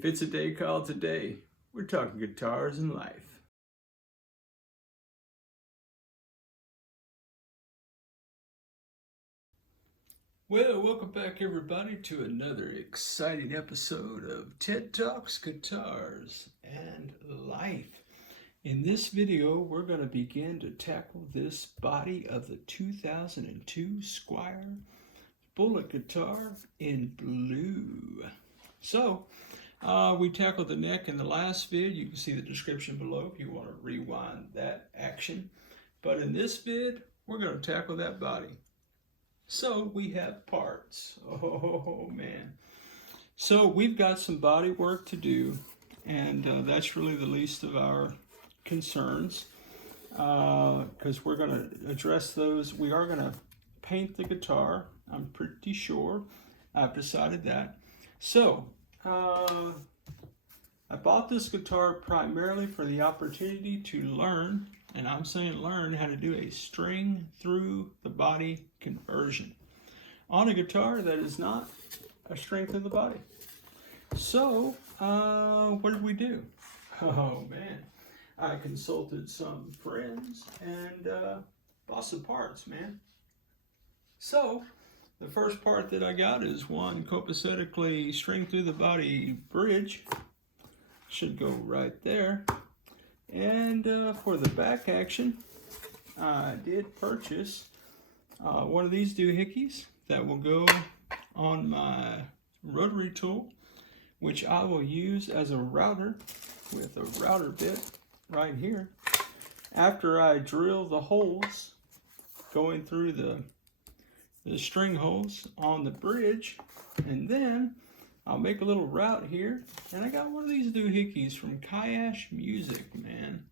If it's a day called today, we're talking guitars and life. Well, welcome back everybody to another exciting episode of TED Talks, Guitars, and Life. In this video, we're going to begin to tackle this body of the 2002 Squier bullet guitar in blue. So, we tackled the neck in the last vid. You can see the description below if you want to rewind that action. But in this vid, we're going to tackle that body. So we have parts. Oh man. So we've got some body work to do, and that's really the least of our concerns because we're going to address those. We are going to paint the guitar. I'm pretty sure. I've decided that. So I bought this guitar primarily for the opportunity to learn, and I'm saying learn, how to do a string through the body conversion on a guitar that is not a string through the body. So, what did we do? Oh man, I consulted some friends and bought some parts, man. So, the first part that I got is one copacetically string through the body bridge. Should go right there. And for the back action, I did purchase one of these doohickeys that will go on my rotary tool, which I will use as a router with a router bit right here. After I drill the holes going through the string holes on the bridge, and then I'll make a little route here, and I got one of these doohickeys from Kayash Music, man.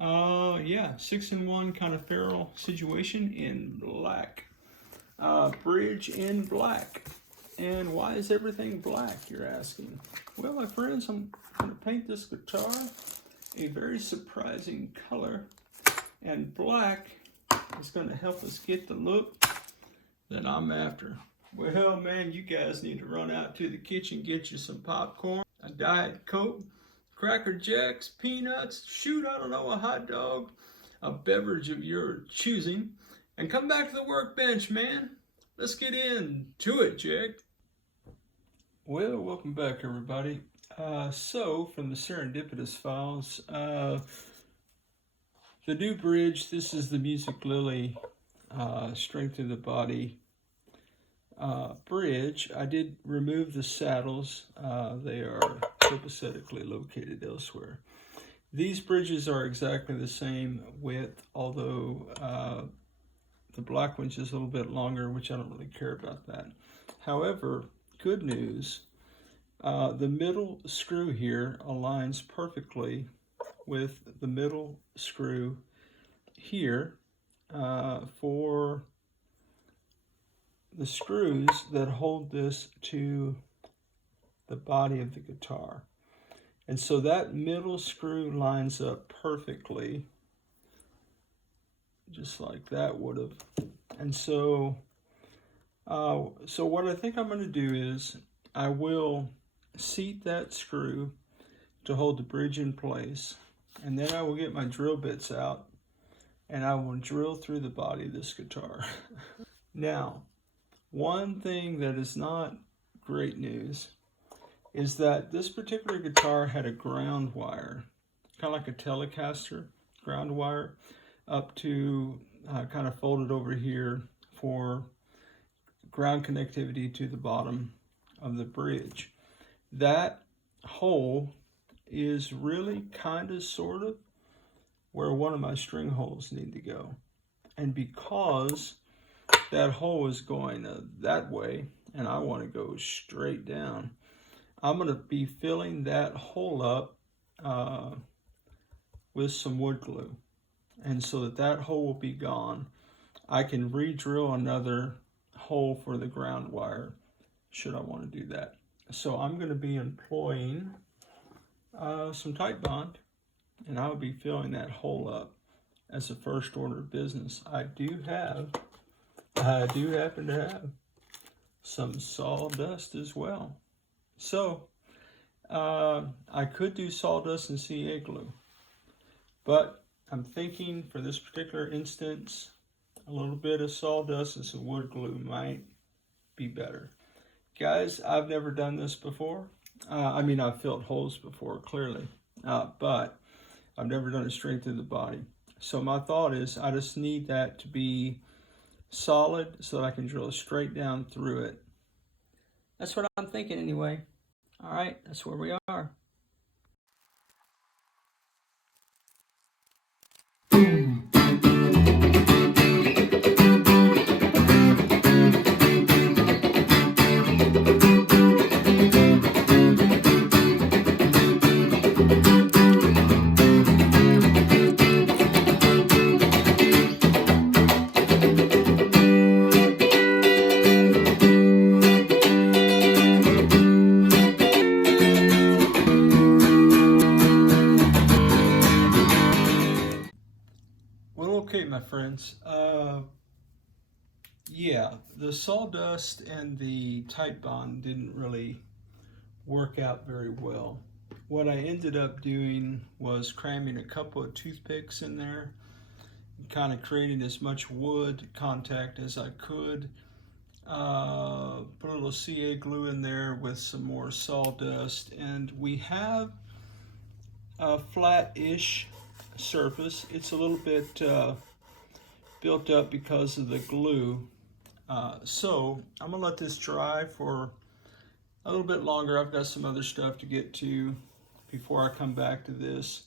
Yeah, 6-in-1 kind of ferrule situation in black. Bridge in black. And why is everything black, you're asking? Well, my friends, I'm going to paint this guitar a very surprising color, and black is going to help us get the look that I'm after. Well, man, you guys need to run out to the kitchen, get you some popcorn, a Diet Coke, Cracker Jacks, peanuts, shoot, I don't know, a hot dog, a beverage of your choosing, and come back to the workbench, man. Let's get into it, Jack. Well, welcome back, everybody. So, from the Serendipitous Files, the new bridge, this is the Music Lily string through the body bridge. I did remove the saddles. They are copacetically located elsewhere. These bridges are exactly the same width, although the black one's just a little bit longer, which I don't really care about that. However, good news, the middle screw here aligns perfectly with the middle screw here for the screws that hold this to the body of the guitar. And so that middle screw lines up perfectly, just like that would have. And so, so what I think I'm going to do is I will seat that screw to hold the bridge in place, and then I will get my drill bits out and I will drill through the body of this guitar. Now, one thing that is not great news is that this particular guitar had a ground wire, kind of like a Telecaster ground wire, up to kind of folded over here for ground connectivity to the bottom of the bridge. That hole is really kind of sort of where one of my string holes need to go. And because that hole is going that way and I want to go straight down, I'm going to be filling that hole up with some wood glue. And so that hole will be gone, I can re-drill another hole for the ground wire should I want to do that. So I'm going to be employing some tight bond, and I'll be filling that hole up as a first order of business. I do happen to have some sawdust as well. So I could do sawdust and CA glue, but I'm thinking for this particular instance, a little bit of sawdust and some wood glue might be better. Guys, I've never done this before. I mean, I've filled holes before, clearly, but I've never done a string through the body. So my thought is I just need that to be solid so that I can drill straight down through it. That's what I'm thinking anyway. All right, that's where we are. Okay, my friends, yeah, the sawdust and the tight bond didn't really work out very well. What I ended up doing was cramming a couple of toothpicks in there, kind of creating as much wood contact as I could. Put a little CA glue in there with some more sawdust, and we have a flat-ish surface. It's a little bit built up because of the glue. So I'm gonna let this dry for a little bit longer. I've got some other stuff to get to before I come back to this.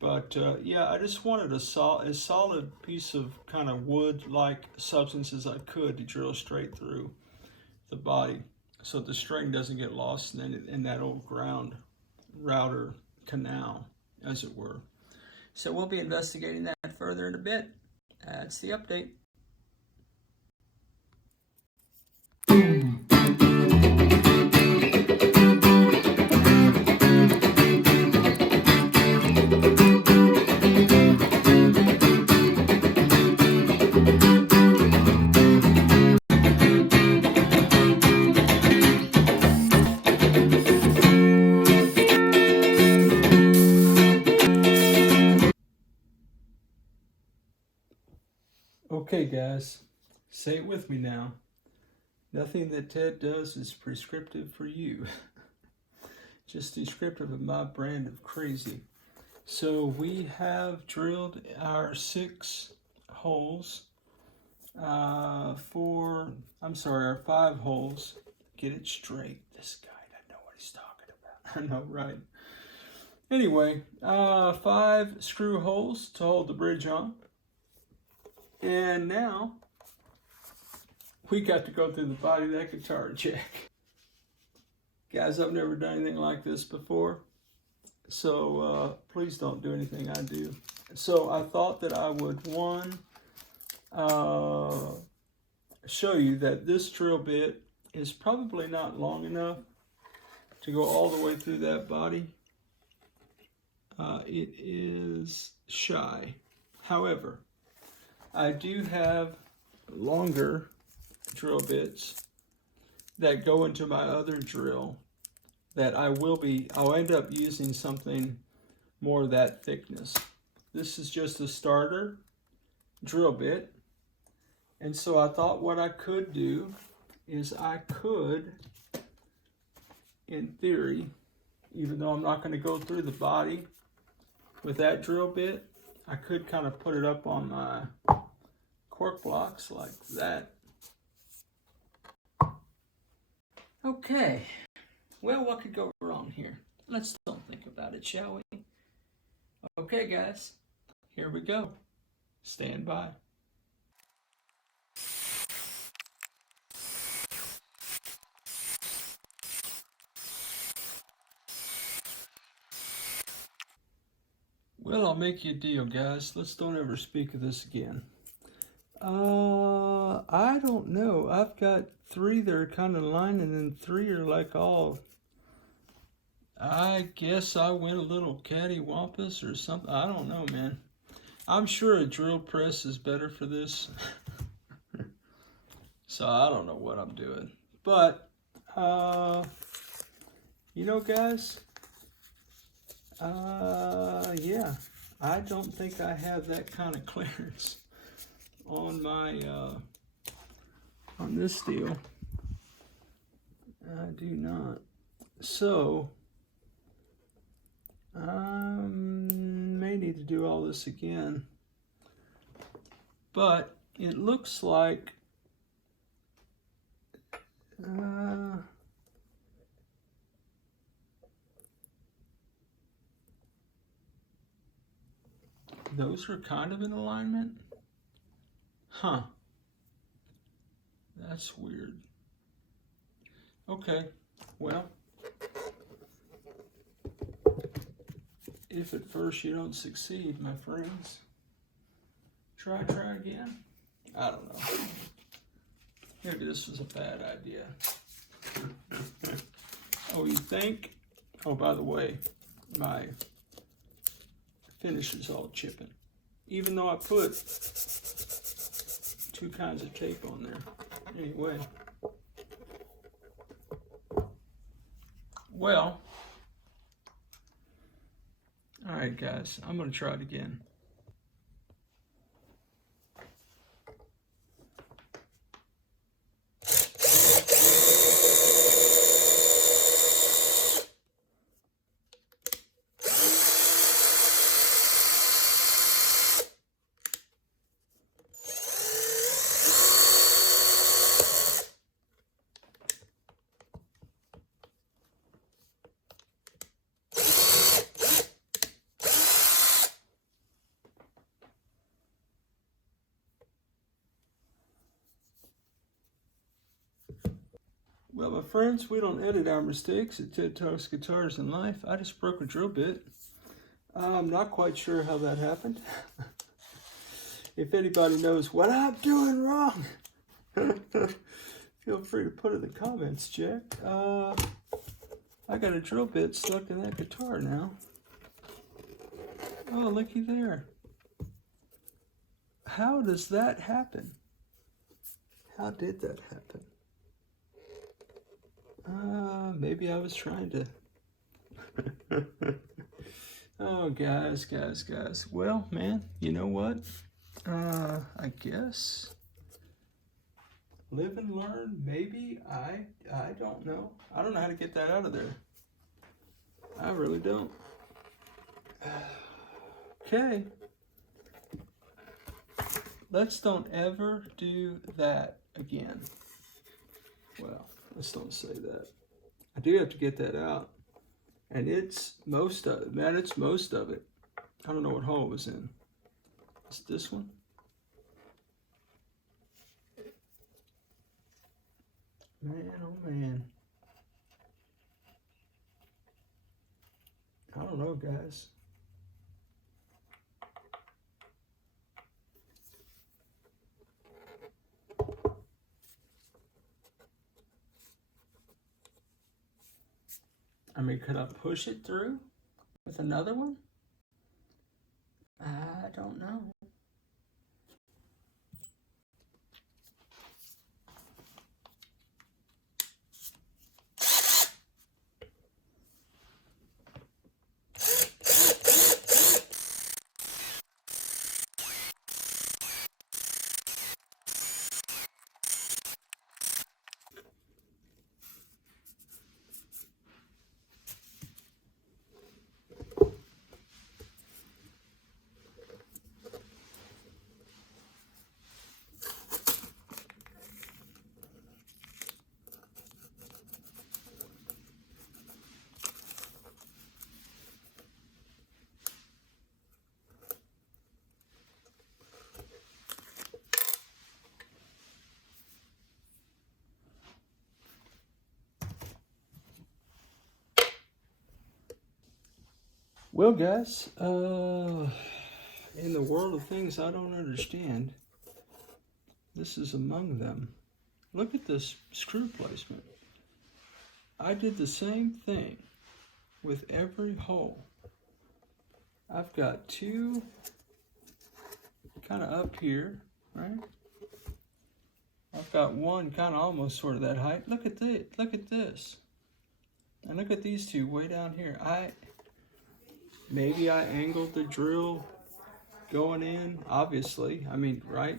But yeah, I just wanted a solid piece of kind of wood-like substance as I could to drill straight through the body so the string doesn't get lost in that old ground router canal, as it were. So we'll be investigating that further in a bit. That's the update. Okay, guys, say it with me now. Nothing that Ted does is prescriptive for you. Just descriptive of my brand of crazy. So we have drilled our 6 holes our 5 holes. Get it straight. This guy doesn't know what he's talking about. I know, right? Anyway, 5 screw holes to hold the bridge on. And now we got to go through the body of that guitar and check. Guys, I've never done anything like this before, so please don't do anything I do. So I thought that I would, show you that this drill bit is probably not long enough to go all the way through that body. It is shy. However, I do have longer drill bits that go into my other drill that I'll end up using something more of that thickness. This is just a starter drill bit. And so I thought what I could do is I could, in theory, even though I'm not going to go through the body with that drill bit, I could kind of put it up on my cork blocks like that. Okay, well, what could go wrong here? Let's don't think about it, shall we? Okay, guys, here we go. Stand by. Well, I'll make you a deal, guys. Let's don't ever speak of this again. I don't know. I've got 3 that are kind of lining and 3 are like all, I guess I went a little cattywampus or something. I don't know, man. I'm sure a drill press is better for this. So I don't know what I'm doing. But, You know, guys, yeah, I don't think I have that kind of clearance on my, on this deal. I do not. So, I may need to do all this again. But it looks like those are kind of in alignment. Huh. That's weird. Okay, well, if at first you don't succeed, my friends, try again. I don't know. Maybe this was a bad idea. Oh, you think? Oh, by the way, my finish is all chipping. Even though I put 2 kinds of tape on there. Anyway. Well, all right, guys, I'm going to try it again. Well, my friends, we don't edit our mistakes at Ted Talks Guitars and Life. I just broke a drill bit. I'm not quite sure how that happened. If anybody knows what I'm doing wrong, feel free to put it in the comments, Jack. I got a drill bit stuck in that guitar now. Oh, looky there. How does that happen? How did that happen? Maybe I was trying to. Oh, guys. Well, man, you know what? I guess live and learn. Maybe I don't know. I don't know how to get that out of there. I really don't. Okay. Let's don't ever do that again. Well, let's don't say that. I do have to get that out. And it's most of it. Man, it's most of it. I don't know what hole it was in. It's this one. Man, oh man. I don't know, guys. I mean, could I push it through with another one? I don't know. Well, guys, in the world of things I don't understand, this is among them. Look at this screw placement. I did the same thing with every hole. I've got 2 kind of up here, right? I've got 1 kind of almost sort of that height. Look at this. And look at these two way down here. Maybe I angled the drill going in, obviously. I mean, right?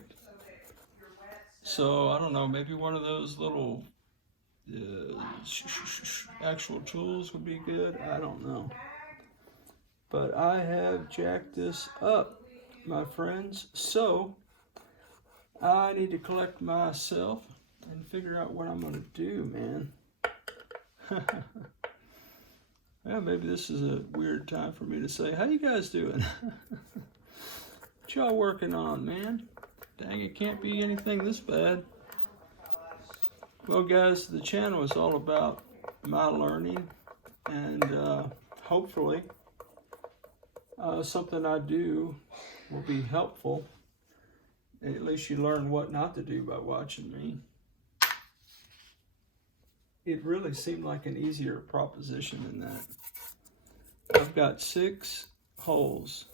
So I don't know, maybe one of those little actual tools would be good. I don't know. But I have jacked this up, my friends. So I need to collect myself and figure out what I'm gonna do, man. Yeah, maybe this is a weird time for me to say, how you guys doing? What y'all working on, man? Dang, it can't be anything this bad. Well, guys, the channel is all about my learning, and hopefully something I do will be helpful. At least you learn what not to do by watching me. It really seemed like an easier proposition than that. I've got 6 holes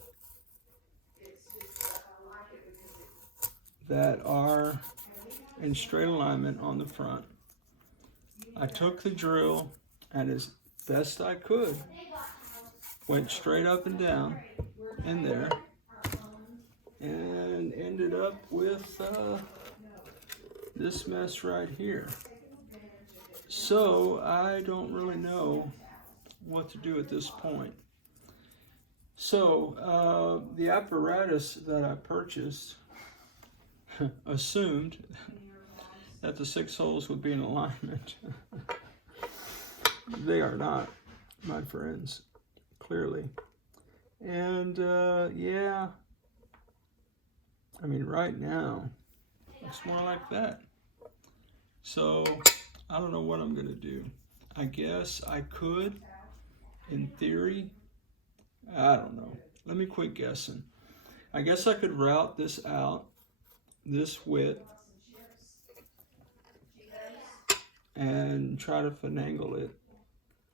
that are in straight alignment on the front. I took the drill and as best I could went straight up and down in there and ended up with this mess right here. So I don't really know what to do at this point. So the apparatus that I purchased assumed that the 6 holes would be in alignment. They are not, my friends, clearly. And yeah, I mean, right now, it's more like that. So I don't know what I'm gonna do. I guess I could, in theory, I don't know. Let me quit guessing. I guess I could route this out, this width, and try to finagle it.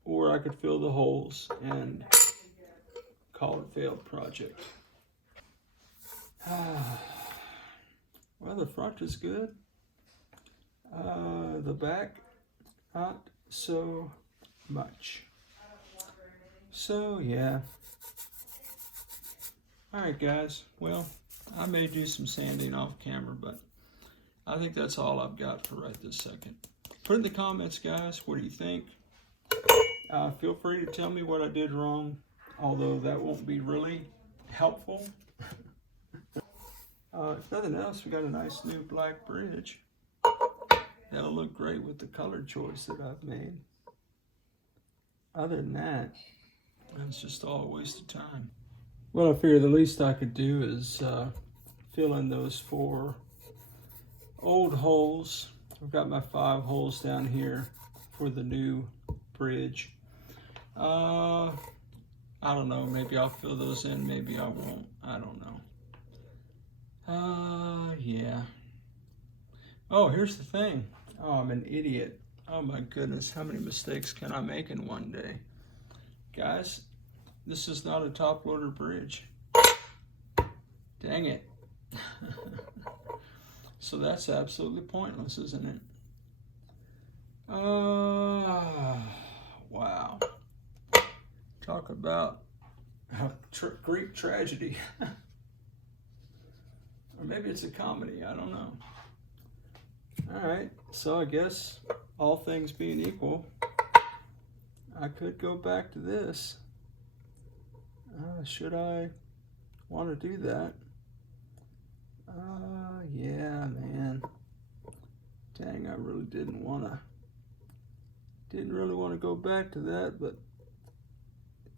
Or I could fill the holes and call it failed project. Well, the front is good. The back, not so much. So, yeah. Alright, guys. Well, I may do some sanding off camera, but I think that's all I've got for right this second. Put in the comments, guys, what do you think? Feel free to tell me what I did wrong, although that won't be really helpful. If nothing else, we got a nice new black bridge. That'll look great with the color choice that I've made. Other than that, it's just all a waste of time. Well, I figure the least I could do is fill in those 4 old holes. I've got my 5 holes down here for the new bridge. I don't know, maybe I'll fill those in, maybe I won't. I don't know. Yeah. Oh, here's the thing. Oh, I'm an idiot. Oh my goodness, how many mistakes can I make in one day? Guys, this is not a top loader bridge. Dang it. So that's absolutely pointless, isn't it? Wow. Talk about Greek tragedy. Or maybe it's a comedy, I don't know. Alright, so I guess all things being equal, I could go back to this. Should I want to do that? Yeah, man. Dang, I really didn't really want to go back to that, but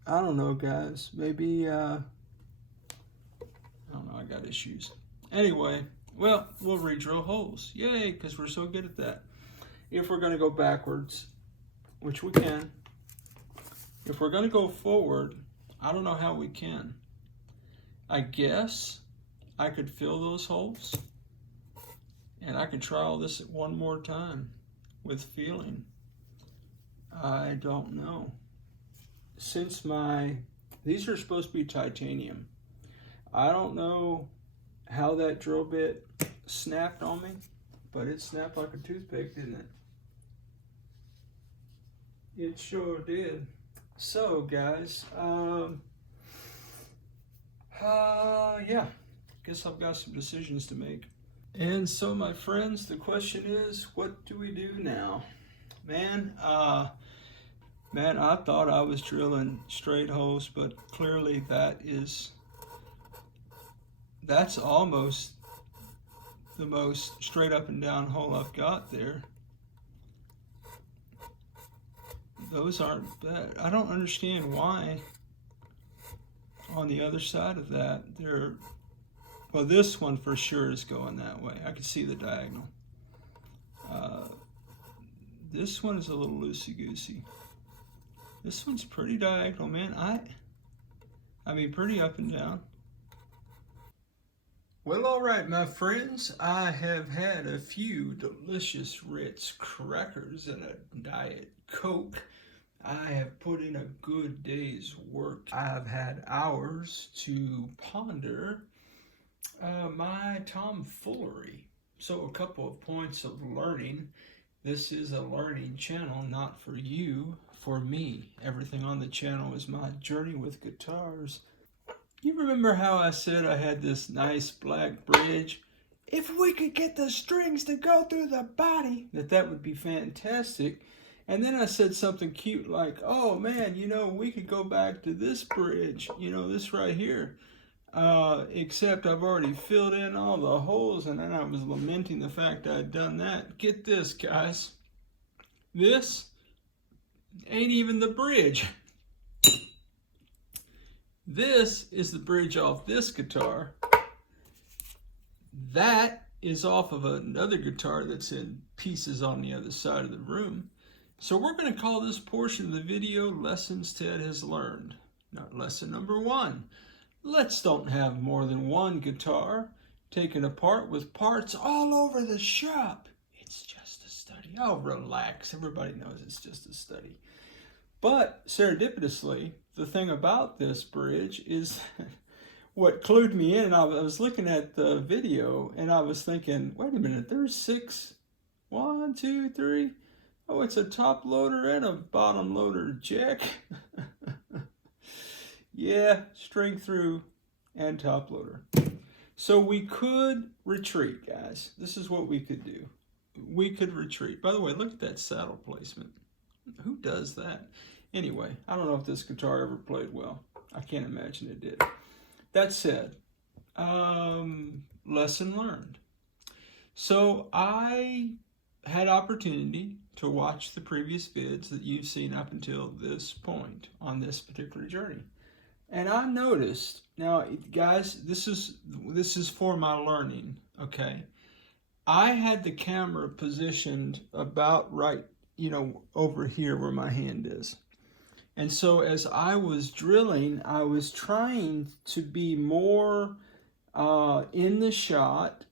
I don't know, guys. Maybe, I don't know, I got issues. Anyway, well, we'll re-drill holes. Yay, because we're so good at that. If we're going to go backwards, which we can. If we're going to go forward, I don't know how we can. I guess I could fill those holes. And I could try all this one more time with feeling. I don't know. Since these are supposed to be titanium. I don't know how that drill bit snapped on me, but it snapped like a toothpick, didn't it? It sure did. So, guys, yeah, guess I've got some decisions to make. And so, my friends, the question is, what do we do now? Man, man, I thought I was drilling straight holes, but clearly that's almost the most straight up and down hole I've got there. Those aren't bad. I don't understand why on the other side of that well, this one for sure is going that way. I can see the diagonal. This one is a little loosey-goosey. This one's pretty diagonal, man. I mean, pretty up and down. Well, all right, my friends, I have had a few delicious Ritz crackers and a Diet Coke. I have put in a good day's work. I've had hours to ponder my tomfoolery. So a couple of points of learning. This is a learning channel, not for you, for me. Everything on the channel is my journey with guitars. You remember how I said I had this nice black bridge? If we could get the strings to go through the body, that would be fantastic. And then I said something cute like, oh man, you know, we could go back to this bridge, you know, this right here. Except I've already filled in all the holes, and then I was lamenting the fact I'd done that. Get this, guys. This ain't even the bridge. This is the bridge off this guitar. That is off of another guitar that's in pieces on the other side of the room. So we're going to call this portion of the video Lessons Ted Has Learned. Now, lesson number 1. Let's don't have more than one guitar taken apart with parts all over the shop. It's just a study. Oh, relax. Everybody knows it's just a study. But serendipitously, the thing about this bridge is what clued me in. I was looking at the video and I was thinking, wait a minute, there's 6. 1, 2, 3. Oh, it's a top loader and a bottom loader jack. Yeah, string through and top loader. So we could retreat, guys. This is what we could do. We could retreat. By the way, look at that saddle placement. Who does that? Anyway, I don't know if this guitar ever played well. I can't imagine it did. That said, lesson learned. So I had opportunity to watch the previous vids that you've seen up until this point on this particular journey. And I noticed, now guys, this is for my learning, okay? I had the camera positioned about right, you know, over here where my hand is. And so as I was drilling, I was trying to be more in the shot,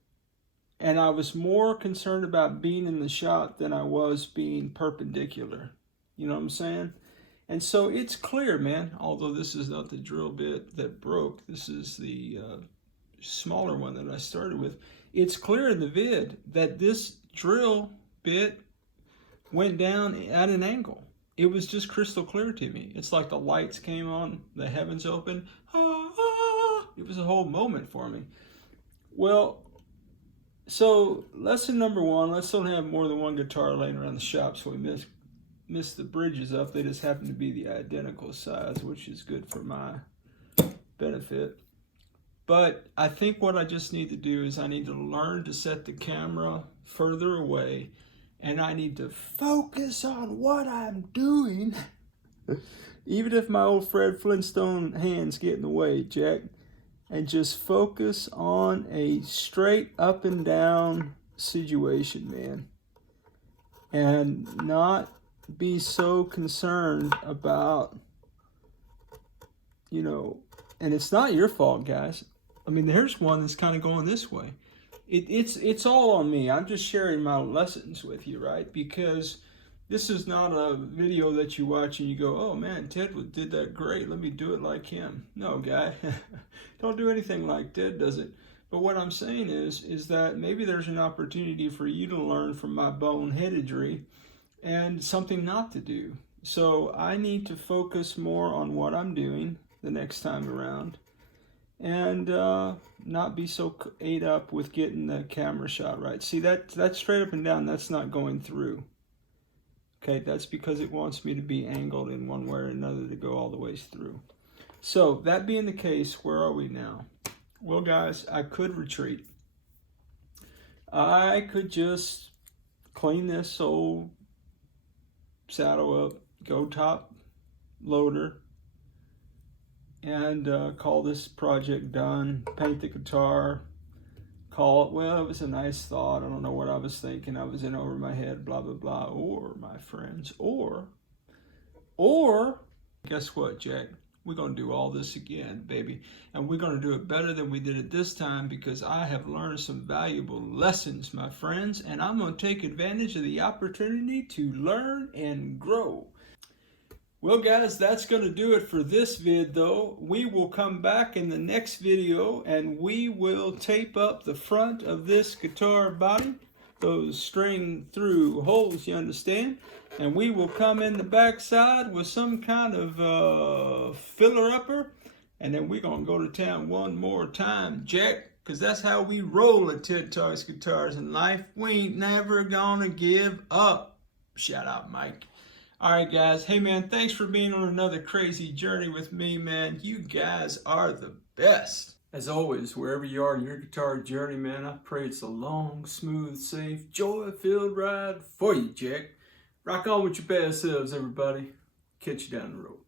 and I was more concerned about being in the shot than I was being perpendicular. You know what I'm saying? And so it's clear, man, although this is not the drill bit that broke, this is the smaller one that I started with. It's clear in the vid that this drill bit went down at an angle. It was just crystal clear to me. It's like the lights came on, the heavens opened. It was a whole moment for me. Well, so lesson number 1, let's don't have more than one guitar laying around the shop so we miss the bridges up. They just happen to be the identical size, which is good for my benefit. But I think what I just need to do is I need to learn to set the camera further away, and I need to focus on what I'm doing. Even if my old Fred Flintstone hands get in the way, Jack, and just focus on a straight up and down situation, man. And not be so concerned about, you know, and it's not your fault, guys. I mean, there's one that's kind of going this way. It's all on me. I'm just sharing my lessons with you, right? Because this is not a video that you watch and you go, oh man, Ted did that great. Let me do it like him. No, guy. Don't do anything like Ted does it. But what I'm saying is that maybe there's an opportunity for you to learn from my boneheadedry and something not to do. So I need to focus more on what I'm doing the next time around, and not be so ate up with getting the camera shot right. See, that's straight up and down, that's not going through. Okay, that's because it wants me to be angled in one way or another to go all the way through. So that being the case, where are we now? Well, guys, I could retreat. I could just clean this old saddle up, go top loader, and call this project done, paint the guitar, call it, well, it was a nice thought, I don't know what I was thinking, I was in over my head, blah, blah, blah. Or, my friends, or, guess what, Jack? We're going to do all this again, baby. And we're going to do it better than we did it this time, because I have learned some valuable lessons, my friends, and I'm going to take advantage of the opportunity to learn and grow. Well, guys, that's going to do it for this vid, though. We will come back in the next video and we will tape up the front of this guitar body, those string through holes, you understand? And we will come in the back side with some kind of filler-upper, and then we're going to go to town one more time, Jack, because that's how we roll at TikTok's Guitars in Life. We ain't never gonna give up. Shout out, Mike. All right, guys. Hey, man, thanks for being on another crazy journey with me, man. You guys are the best. As always, wherever you are in your guitar journey, man, I pray it's a long, smooth, safe, joy-filled ride for you, Jack. Rock on with your best selves, everybody. Catch you down the road.